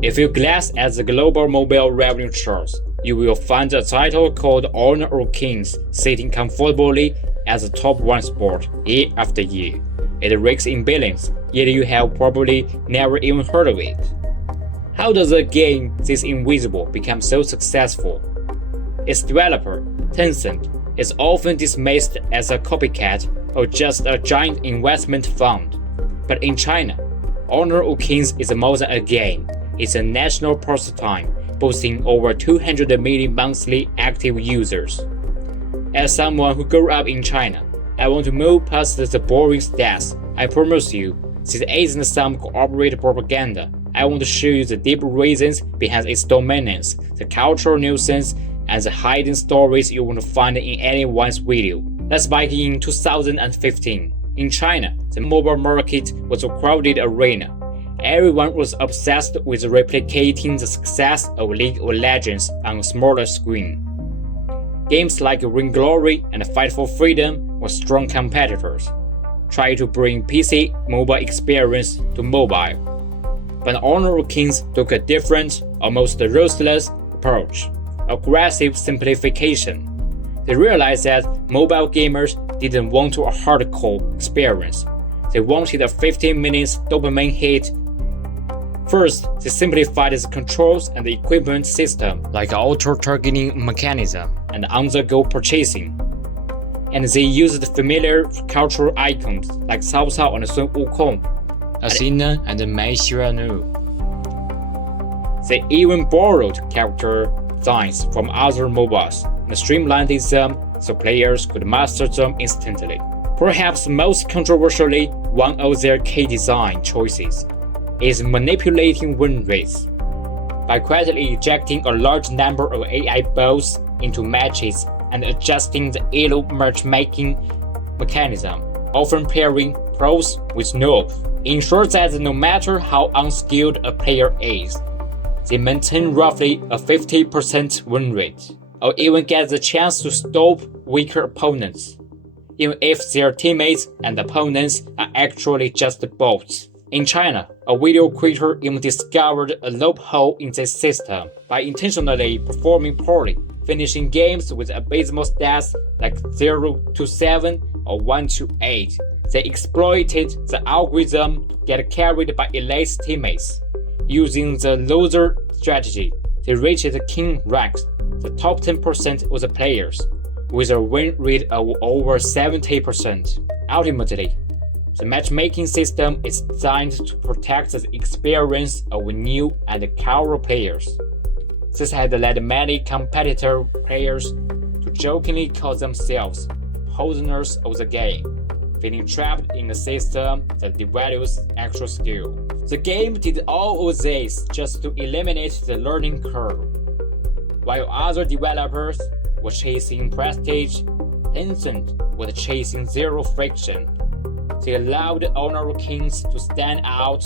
If you glance at the global mobile revenue charts, you will find a title called Honor of Kings sitting comfortably at the top one spot year after year. It rakes in billions, yet you have probably never even heard of it. How does a game this invisible become so successful? Its developer, Tencent, is often dismissed as a copycat or just a giant investment fund. But in China, Honor of Kings is more than a game. It's a national pastime, boasting over 200 million monthly active users. As someone who grew up in China, I want to move past the boring stats. I promise you, this isn't some corporate propaganda. I want to show you the deep reasons behind its dominance, the cultural nuisance, and the hidden stories you won't find in anyone's video. Let's begin in 2015. In China, the mobile market was a crowded arena. Everyone was obsessed with replicating the success of League of Legends on a smaller screen. Games like Vainglory and Fight for Freedom were strong competitors, trying to bring PC mobile experience to mobile. But Honor of Kings took a different, almost ruthless approach: aggressive simplification. They realized that mobile gamers didn't want a hardcore experience. They wanted a 15-minute dopamine hit. First, they simplified the controls and the equipment system, like auto-targeting mechanism and on-the-go purchasing. And they used familiar cultural icons like Cao Cao and Sun Wukong, Athena and Mei Xuanru. They even borrowed character designs from other MOBAs and streamlined them so players could master them instantly. Perhaps most controversially, one of their key design choices is manipulating win rates. By quietly injecting a large number of AI bots into matches and adjusting the elo matchmaking mechanism, often pairing pros with noobs, ensures that no matter how unskilled a player is, they maintain roughly a 50% win rate, or even get the chance to stop weaker opponents, even if their teammates and opponents are actually just bots. In China, a video creator even discovered a loophole in this system by intentionally performing poorly, finishing games with abysmal stats like 0 to 7 or 1 to 8. They exploited the algorithm to get carried by elite teammates. Using the loser strategy, they reached the king ranks, the top 10% of the players, with a win rate of over 70%. Ultimately, the matchmaking system is designed to protect the experience of new and casual players. This has led many competitor players to jokingly call themselves prisoners of the game, feeling trapped in a system that devalues actual skill. The game did all of this just to eliminate the learning curve. While other developers were chasing prestige, Tencent was chasing zero friction. They allowed Honor of Kings to stand out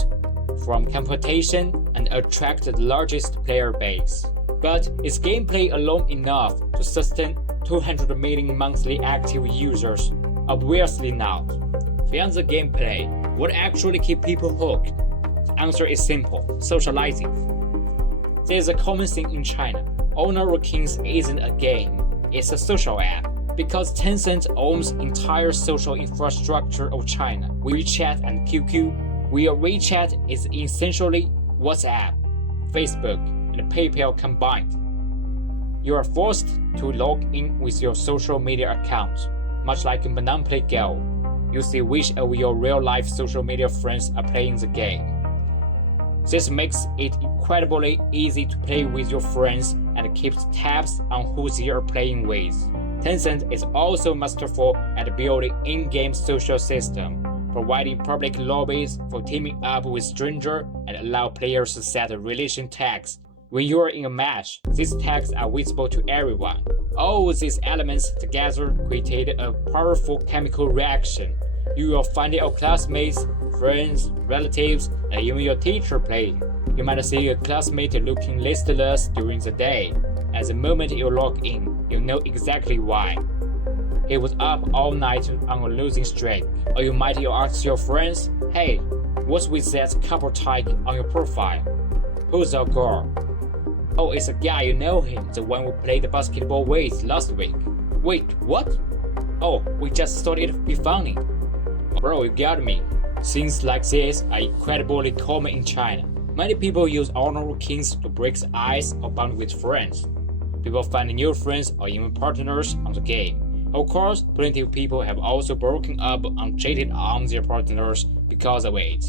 from competition and attract the largest player base. But is gameplay alone enough to sustain 200 million monthly active users? Obviously not. Beyond the gameplay, what actually keeps people hooked? The answer is simple: socializing. There's a common thing in China. Honor of Kings isn't a game, it's a social app. Because Tencent owns entire social infrastructure of China, WeChat and QQ, where WeChat is essentially WhatsApp, Facebook, and PayPal combined. You are forced to log in with your social media account, much like a Monopoly Go. You see which of your real-life social media friends are playing the game. This makes it incredibly easy to play with your friends and keeps tabs on who they are playing with. Tencent is also masterful at building in-game social system, providing public lobbies for teaming up with strangers and allow players to set relation tags. When you are in a match, these tags are visible to everyone. All of these elements together create a powerful chemical reaction. You will find your classmates, friends, relatives, and even your teacher playing. You might see a classmate looking listless during the day. At the moment you log in, you know exactly why. He was up all night on a losing streak. Or you might ask your friends, hey, what's with that couple tag on your profile? Who's our girl? Oh, it's a guy, you know him, the one we played the basketball with last week. Wait, what? Oh, we just thought it'd be funny. Bro, you got me. Things like this are incredibly common in China. Many people use honor kings to break the ice or bond with friends. People find new friends or even partners on the game. Of course, plenty of people have also broken up and cheated on their partners because of it.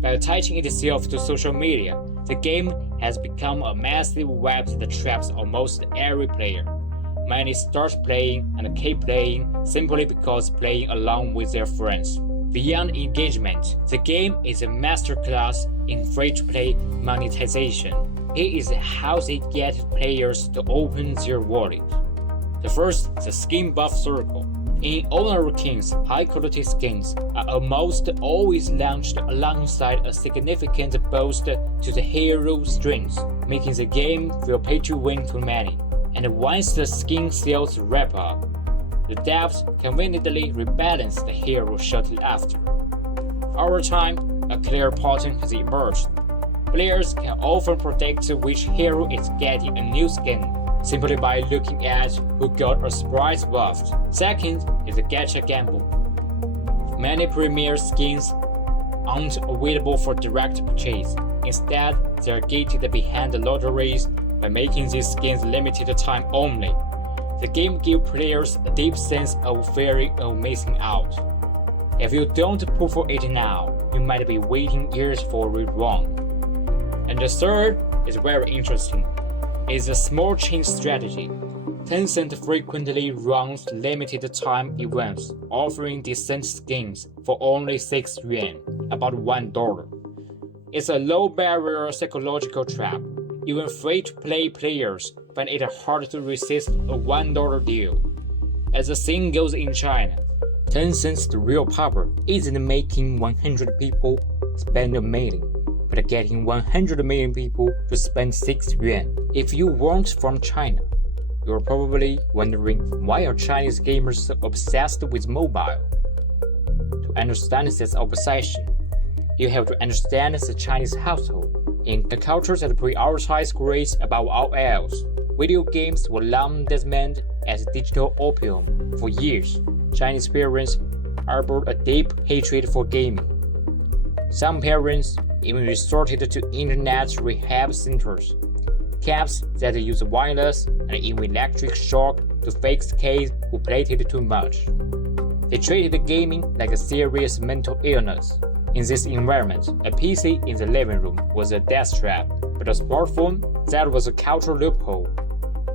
By attaching itself to social media, the game has become a massive web that traps almost every player. Many start playing and keep playing simply because playing along with their friends. Beyond engagement, the game is a masterclass in free-to-play monetization. It is how they get players to open their wallet. The first, the skin buff circle. In Honor Kings, high-quality skins are almost always launched alongside a significant boost to the hero strings, making the game feel pay-to-win for many. And once the skin sales wrap up, the devs conveniently rebalance the hero shortly after. Over time, a clear pattern has emerged. Players can often predict which hero is getting a new skin simply by looking at who got a surprise buff. Second is the gacha gamble. Many premier skins aren't available for direct purchase. Instead, they are gated behind the lotteries by making these skins limited time only. The game gives players a deep sense of fearing of missing out. If you don't pull for it now, you might be waiting years for it wrong. And the third is very interesting. It's a small chain strategy. Tencent frequently runs limited time events, offering decent skins for only 6 yuan, about $1. It's a low barrier psychological trap. Even free-to-play players find it hard to resist a $1 deal. As the saying goes in China, Tencent's real power isn't making 100 people spend $1 million, but getting 100 million people to spend 6 yuan. If you weren't from China, you're probably wondering why are Chinese gamers so obsessed with mobile? To understand this obsession, you have to understand the Chinese household. In the culture that prioritizes grades above all else, video games were long dismissed as digital opium. For years, Chinese parents harbored a deep hatred for gaming. Some parents even resorted to internet rehab centers, camps that use wireless and even electric shock to fix kids who played it too much. They treated gaming like a serious mental illness. In this environment, a PC in the living room was a death trap, but a smartphone, that was a cultural loophole.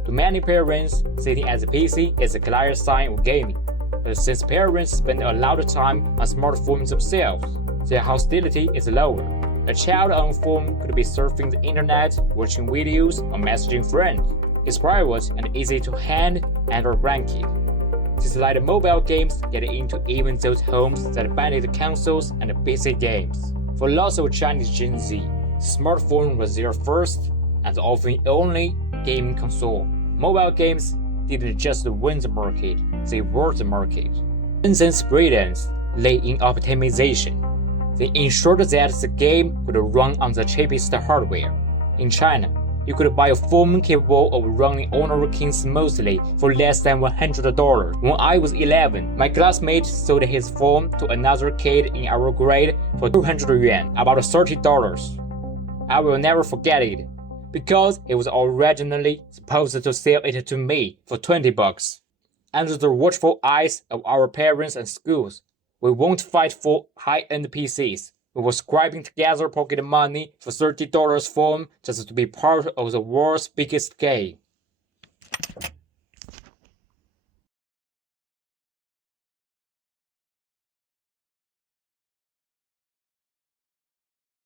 To many parents, sitting at the PC is a clear sign of gaming. But since parents spend a lot of time on smartphones themselves, their hostility is lower. A child on phone could be surfing the internet, watching videos, or messaging friends. It's private and easy to hand and rank it. This let mobile games get into even those homes that banned consoles and PC games. For lots of Chinese Gen Z, smartphone was their first and often only gaming console. Mobile games didn't just win the market, they were the market. Tencent's brilliance lay in optimization. They ensured that the game could run on the cheapest hardware. In China, you could buy a phone capable of running Honor King smoothly for less than $100. When I was 11, my classmate sold his phone to another kid in our grade for 200 yuan, about $30. I will never forget it, because he was originally supposed to sell it to me for $20. Under the watchful eyes of our parents and schools, we won't fight for high-end PCs. We were scraping together pocket money for $30 phone just to be part of the world's biggest game.